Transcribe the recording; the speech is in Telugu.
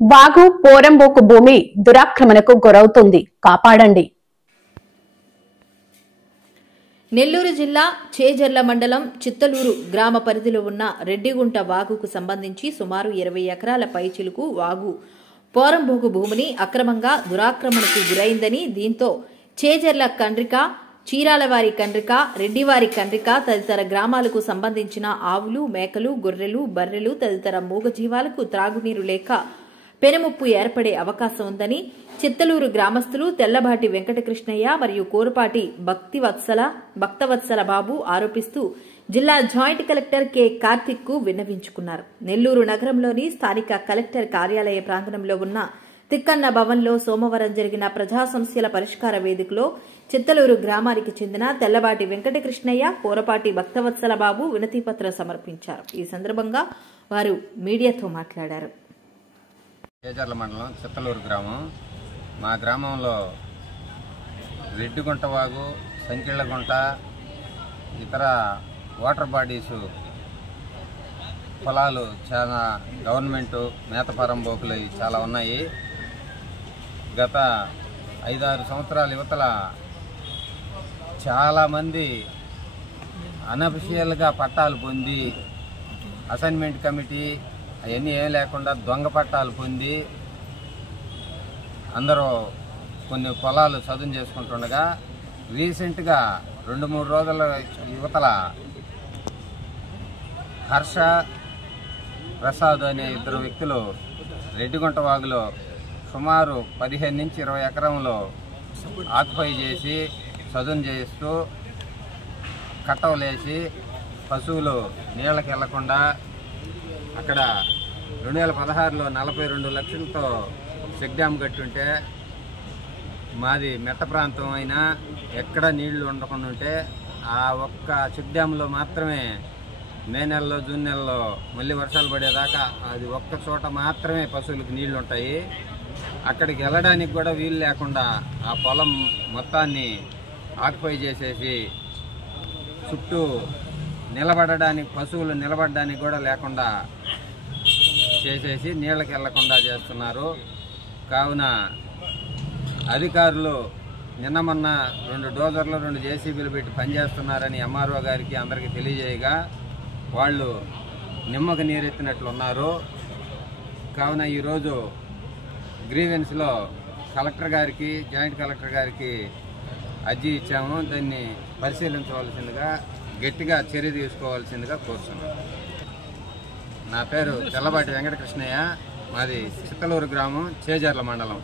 వాగు పోరంబోకు భూమి దురాక్రమణకు గురవుతుంది, కాపాడండి. నెల్లూరు జిల్లా చేజర్ల మండలం చిత్తలూరు గ్రామ పరిధిలో ఉన్న రెడ్డిగుంట వాగుకు సంబంధించి సుమారు 20 ఎకరాల పైచిలుకు వాగు పోరంబోకు భూమిని అక్రమంగా దురాక్రమణకు గురైందని, దీంతో చేజర్ల కండ్రిక, చీరాలవారి కండ్రిక, రెడ్డివారి కండ్రిక తదితర గ్రామాలకు సంబంధించిన ఆవులు, మేకలు, గొర్రెలు, బర్రెలు తదితర మూగజీవాలకు త్రాగునీరు లేక పెనుముప్పు ఏర్పడే అవకాశం ఉందని చిత్తలూరు గ్రామస్తులు తెల్లబాటి వెంకటకృష్ణయ్య మరియు కోరపాటి భక్తవత్సల బాబు ఆరోపిస్తూ జిల్లా జాయింట్ కలెక్టర్ కె కార్తిక్ కు విన్నవించుకున్నారు. నెల్లూరు నగరంలోని స్థానిక కలెక్టర్ కార్యాలయ ప్రాంగణంలో ఉన్న తిక్కన్న భవన్లో సోమవారం జరిగిన ప్రజా సమస్యల పరిష్కార వేదికలో చిత్తలూరు గ్రామానికి చెందిన తెల్లబాటి వెంకటకృష్ణయ్య, కోరపాటి భక్తవత్సల బాబు వినతిపత్రం సమర్పించారు. ఈ సందర్భంగా వారు మీడియాతో మాట్లాడారు. చేజర్ల మండలం చిత్తలూరు గ్రామం. మా గ్రామంలో రెడ్డిగుంట వాగు, సంకిళ్లగుంట, ఇతర వాటర్ బాడీసు పొలాలు చాలా గవర్నమెంటు మేతపరంబోకులు చాలా ఉన్నాయి. గత 5-6 సంవత్సరాల యువతల చాలామంది అనఫిషియల్గా పట్టాలు పొంది అసైన్మెంట్ కమిటీ అవన్నీ ఏం లేకుండా దొంగ పట్టాలు పొంది అందరూ కొన్ని పొలాలు చదును చేసుకుంటుండగా రీసెంట్గా 2-3 రోజుల యువతల హర్ష, ప్రసాద్ అనే 2 వ్యక్తులు రెడ్డిగుంట వాగులో సుమారు 15 నుంచి 20 ఎకరంలో ఆక్యుపై చేసి చదును చేస్తూ కట్టవలేసి పశువులు నీళ్ళకి వెళ్లకుండా అక్కడ 2016లో 42 లక్షలతో చెక్ డ్యామ్ కట్టుంటే మాది మెట్ట ప్రాంతం అయినా ఎక్కడ నీళ్లు ఉండకుండా ఉంటే ఆ ఒక్క చెక్ డ్యామ్లో మాత్రమే మే నెలలో, జూన్ నెలలో మళ్ళీ వర్షాలు పడేదాకా అది ఒక్క చోట మాత్రమే పశువులకు నీళ్లు ఉంటాయి. అక్కడికి వెళ్ళడానికి కూడా వీలు లేకుండా ఆ పొలం మొత్తాన్ని ఆక్యుపై చేసేసి చుట్టూ నిలబడడానికి, పశువులు నిలబడడానికి కూడా లేకుండా చేసేసి నీళ్ళకి వెళ్లకుండా చేస్తున్నారు. కావున అధికారులు నిన్న మొన్న 2 డోజర్లు 2 జేసీబీలు పెట్టి పనిచేస్తున్నారని ఎంఆర్ఓ గారికి అందరికీ తెలియజేయగా వాళ్ళు నిమ్మకు నీరెత్తినట్లున్నారు. కావున ఈరోజు గ్రీవెన్స్లో కలెక్టర్ గారికి, జాయింట్ కలెక్టర్ గారికి అర్జీ ఇచ్చాము. దాన్ని పరిశీలించవలసిందిగా, గట్టిగా చర్య తీసుకోవాల్సిందిగా కోరుతున్నాను. నా పేరు తెల్లబాటి వెంకటకృష్ణయ్య, మాది చిత్తలూరు గ్రామం, చేజర్ల మండలం.